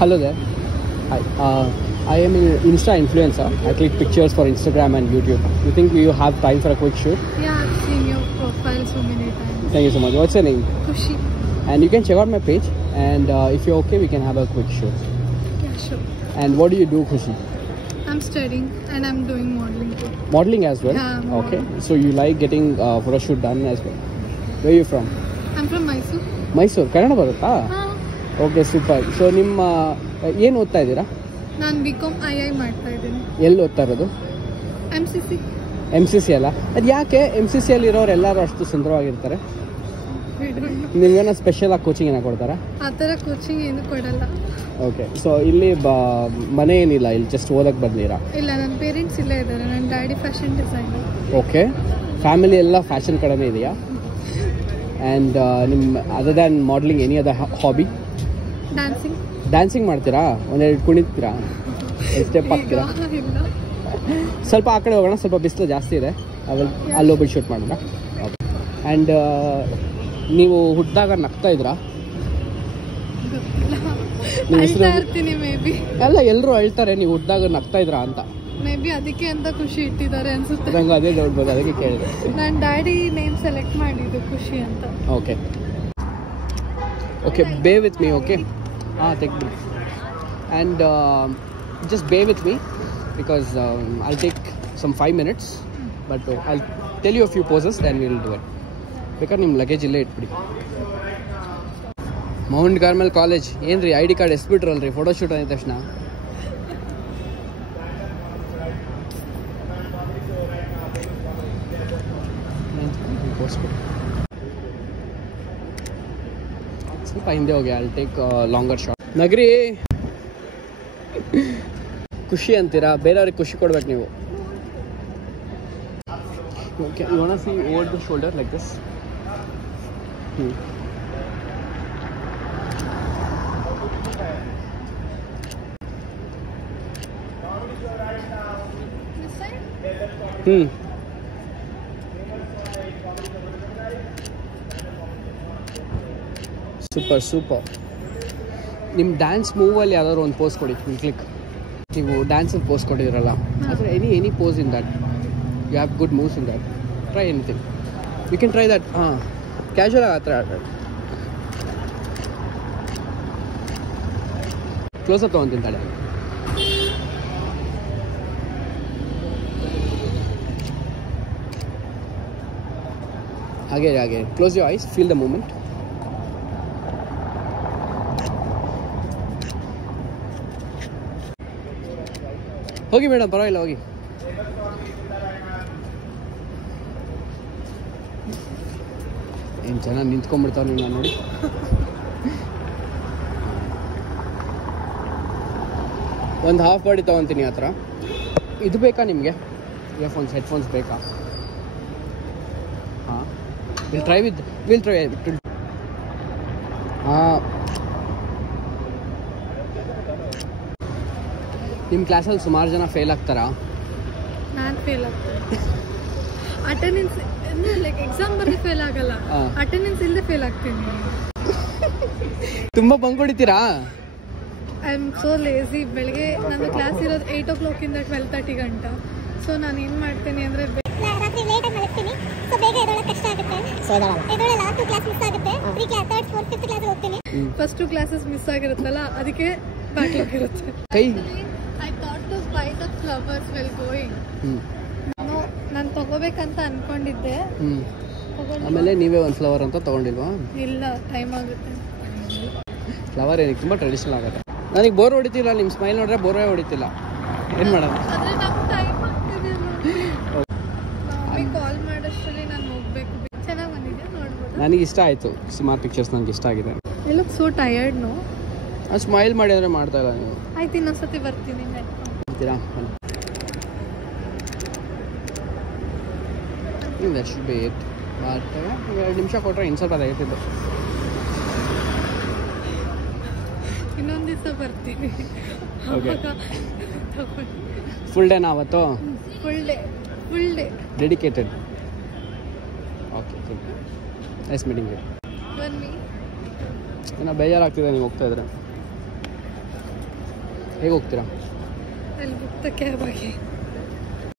Hello there. Hi. I am an Insta influencer. I click pictures for Instagram and YouTube. You think you have time for a quick shoot? Yeah, I've seen your profile so many times. Thank you so much. What's your name? Khushi. And you can check out my page. And if you're okay, we can have a quick shoot. Yeah, sure. And what do you do, Khushi? I'm studying and I'm doing modeling too. Modeling as well? Yeah. Okay. So you like getting photo shoot done as well? Where are you from? I'm from Mysore. Mysuru Kannada ಬರುತ್ತಾ? Okay super. So ನಿಮ್ಮ ಏನು ಓದ್ತಾ ಇದ್ದೀರಾ? ನಾನು BCom II ಮಾಡ್ತಾ ಇದ್ದೀನಿ. ಎಲ್ಲಿ ಓದ್ತಾ ಇರೋದು? MCC ಅಲ್ಲ? ಅದು ಯಾಕೆ MCC ಅಲ್ಲಿ ಇರೋರು ಎಲ್ಲರೂ ಅಷ್ಟು ಸುಂದರವಾಗಿರ್ತಾರೆ? ನಿಮ್ಗೇನೋ ಸ್ಪೆಷಲ್ ಆಗಿ ಕೋಚಿಂಗ್ ಏನೋ ಕೊಡ್ತಾರಾ? ಆ ಥರ ಕೋಚಿಂಗ್ ಏನು ಕೊಡಲ್ಲ. ಓಕೆ. ಸೊ ಇಲ್ಲಿ ಮನೆ ಏನಿಲ್ಲ, ಇಲ್ಲಿ ಜಸ್ಟ್ ಓದಕ್ಕೆ ಬಂದಿರಾ? ಇಲ್ಲ, ನನ್ನ ಪೇರೆಂಟ್ಸ್ ಇಲ್ಲೇ ಇದ್ದಾರೆ. ನನ್ನ daddy fashion designer. Okay. Family ಎಲ್ಲ ಫ್ಯಾಷನ್ ಕಡೆನೇ ಇದೆಯಾ? ಆ್ಯಂಡ್ ನಿಮ್ಮ other than modelling any other hobby? Dancing ಮಾಡ್ತೀರಾ? ಒಂದೆರಡು ಕುಣಿತೀರಾ? ಸ್ಟೆಪ್ ಹಾಕ್ತೀರಾ? ಸ್ವಲ್ಪ ಆ ಕಡೆ ಹೋಗೋಣ, ಸ್ವಲ್ಪ ಬಿಸಿಲು ಜಾಸ್ತಿ ಇದೆ, ಅಲ್ಲೋಗ್ಬಿಟ್ಟು ಶೂಟ್ ಮಾಡೋಣ. ಓಕೆ. ಆ್ಯಂಡ್ ನೀವು ಹುಟ್ಟಿದಾಗ ನಗ್ತಾ ಇದ್ರಾ? ಎಲ್ಲ ಎಲ್ಲರೂ ಹೇಳ್ತಾರೆ ನೀವು ಹುಟ್ಟಿದಾಗ ನಗ್ತಾ ಇದ್ರಾ ಅಂತ. ಮೇ ಬಿ ಅದಕ್ಕೆ ಅಂತ ಖುಷಿ ಇಟ್ಟಿದ್ದಾರೆ ಅನ್ಸುತ್ತೆ. ನಂಗೆ ಅದೇ ನೋಡ್ಬೋದು, ಅದಕ್ಕೆ ಕೇಳಿದೆ. ನನ್ನ ಡ್ಯಾಡಿ ನೇಮ್ ಸೆಲೆಕ್ಟ್ ಮಾಡಿದ್ದು ಖುಷಿ ಅಂತ. Okay okay, bear with me. Okay, ತೆಗ್ದು. And just bear with me because I'll take some 5 minutes, but I'll tell you a few poses then will do it. ಬೇಕಾದ್ರೆ ನಿಮ್ಮ ಲಗೇಜ್ ಇಲ್ಲೇ ಇಟ್ಬಿಡಿ. Mount Carmel college ಏನ್ರಿ ID card ಎಸ್ಬಿಟ್ರಲ್ರಿ photo shoot ಅಂದ ತಕ್ಷಣ? ಸ್ವಲ್ಪ ಹಿಂದೆ ಹೋಗಿ, ಐಲ್ ಟೇಕ್ ಲಾಂಗರ್ ಶಾಟ್. ನಗರಿ ಖುಷಿ ಅಂತೀರಾ, ಬೇರೆಯವ್ರಿಗೆ ಖುಷಿ ಕೊಡ್ಬೇಕು ನೀವು. Okay, you want to see over the shoulder like this. Super super. ನಿಮ್ಮ ಡ್ಯಾನ್ಸ್ ಮೂವಲ್ಲಿ ಯಾವ್ದಾದ್ರು ಒಂದು ಪೋಸ್ ಕೊಡಿ, ಕ್ಲಿಕ್. ನೀವು ಡ್ಯಾನ್ಸಲ್ಲಿ ಪೋಸ್ ಕೊಟ್ಟಿದ್ದೀರಲ್ಲ, ಆದರೆ any pose in that you have good moves in that. Try anything, you can try that. Casual ಆಗಿ ಆ ಥರ ಆಡ್ರಿ. ಕ್ಲೋಸಪ್ ತೊಗೊತೀನಿ ತಾಳೆ. ಹಾಗೆ close your eyes, feel the moment. ಹೋಗಿ ಮೇಡಮ್, ಪರವಾಗಿಲ್ಲ, ಹೋಗಿ. ಏನು ಚೆನ್ನಾಗಿ ನಿಂತ್ಕೊಂಡ್ಬಿಡ್ತಾವೆ ನೀವು ನೋಡಿ. ಒಂದು ಹಾಫ್ ಬಾಡಿ ತೊಗೊತೀನಿ ಆ ಥರ. ಇದು ಬೇಕಾ ನಿಮಗೆ? ಇಯರ್ಫೋನ್ಸ್, ಹೆಡ್ಫೋನ್ಸ್ ಬೇಕಾ? ಹಾಂ, ವಿಲ್ ಟ್ರೈ. ಹಾಂ, ನಿಮ್ಮ ಕ್ಲಾಸಲ್ಲಿ ಸುಮಾರು ಜನ ಫೇಲ್ ಆಗ್ತಾರಾ? ನಾನು ಫೇಲ್ ಆಗ್ತೀನಿ. ಅಟೆಂಡೆನ್ಸ್ ಲೈಕ್ ಎಕ್ಸಾಮ್ ಬರೆದು ಫೇಲ್ ಆಗಲ್ಲ, ಅಟೆಂಡೆನ್ಸ್ ಇಲ್ಲದೆ ಫೇಲ್ ಆಗ್ತೀನಿ. ತುಂಬ ಬಂಕ್ ಹೊಡಿತೀರಾ? I am so lazy. ಬೆಳಗ್ಗೆ ನನ್ನ ಕ್ಲಾಸ್ ಇರೋದು 8 o'clock ಇಂದ 12:30 ಗಂಟ. ಸೊ ನಾನು ಏನು ಮಾಡ್ತೀನಿ ಅಂದರೆ ರಾತ್ರಿ ಲೇಟಾಗಿ ಮಲಗ್ತೀನಿ. ಸೊ ಬೇಗ ಎದ್ದೇಳೋಕ್ಕೆ ಕಷ್ಟ ಆಗುತ್ತೆ. ಎದ್ದೇಳಲ್ಲ, 2 ಕ್ಲಾಸ್ ಮಿಸ್ ಆಗುತ್ತೆ. 3 class, 3rd, 4th, 5th class ಹೋಗ್ತೀನಿ. ಫಸ್ಟ್ 2 ಕ್ಲಾಸಸ್ ಮಿಸ್ ಆಗಿರುತ್ತಲ್ಲ, ಅದಕ್ಕೆ ಬ್ಯಾಕ್ಲಾಗ್ ಇರುತ್ತೆ. I thought to buy the flowers while going. No, ನಾನು ತಗೋಬೇಕಂತ ಅನ್ಕೊಂಡಿದ್ದೆ. ಆಮೇಲೆ ನೀವೇ ಒಂದು ಫ್ಲವರ್ ಅಂತ ತಗೊಂಡಿಲ್ವಾ? ಇಲ್ಲ, ಟೈಮ್ ಆಗುತ್ತೆ. ಫ್ಲವರ್ ಏನಕ್ಕೆ ತುಂಬ ಟ್ರೆಡಿಷನಲ್ ಆಗುತ್ತೆ. ನನಗೆ ಬೋರ್ ಹೊಡಿತಿಲ್ಲ, ನಿಮ್ಮ ಸ್ಮೈಲ್ ನೋಡ್ರೆ ಬೋರೇ ಹೊಡಿತಿಲ್ಲ. ಏನು ಮಾಡೋದು? ಆದರೆ ನಮ್ಮ ಟೈಮ್ ಆಗ್ತಿದೆ. ಕಾಲ್ ಮಾಡೋಷ್ಟರಲ್ಲಿ ನಾನು ಹೋಗ್ಬೇಕು. ಚೆನ್ನಾಗಿ ಬಂದಿದೆ, ನೋಡ್ಬೋದು. ನನಗೆ ಇಷ್ಟ ಆಯಿತು, ಸುಮಾರು ಪಿಕ್ಚರ್ಸ್ ನನಗೆ ಇಷ್ಟ ಆಗಿದೆ. I look so tired. No, smile ಮಾಡಿ ಅಂದರೆ ಮಾಡ್ತಾ ಇಲ್ಲ ನೀವು. ಆಯ್ತು, ಇನ್ನೊಂದ್ಸತಿ ಬರ್ತೀನಿ. ಬರ್ತೀರಾ? That should be it. But 2 ನಿಮಿಷ ಕೊಟ್ಟರೆ ಇನ್ನು ಸ್ವಲ್ಪ ಅದಾಗಿತ್ತು. ಇನ್ನೊಂದು ದಿವಸ ಬರ್ತೀನಿ. ಓಕೆ, ಫುಲ್ ಡೇನಾ ಅವತ್ತು? Full day dedicated. Okay, nice meeting you. ಬನ್ನಿ. ಏನೋ ಬೇಜಾರಾಗ್ತಿದೆ ನೀವು ಹೋಗ್ತಾ ಇದ್ರೆ. ಹೇಗೆ ಹೋಗ್ತೀರಾ? ಅಲ್ಲಿ ಬುಕ್ ಕ್ಯಾಬ್ ಆಗಿ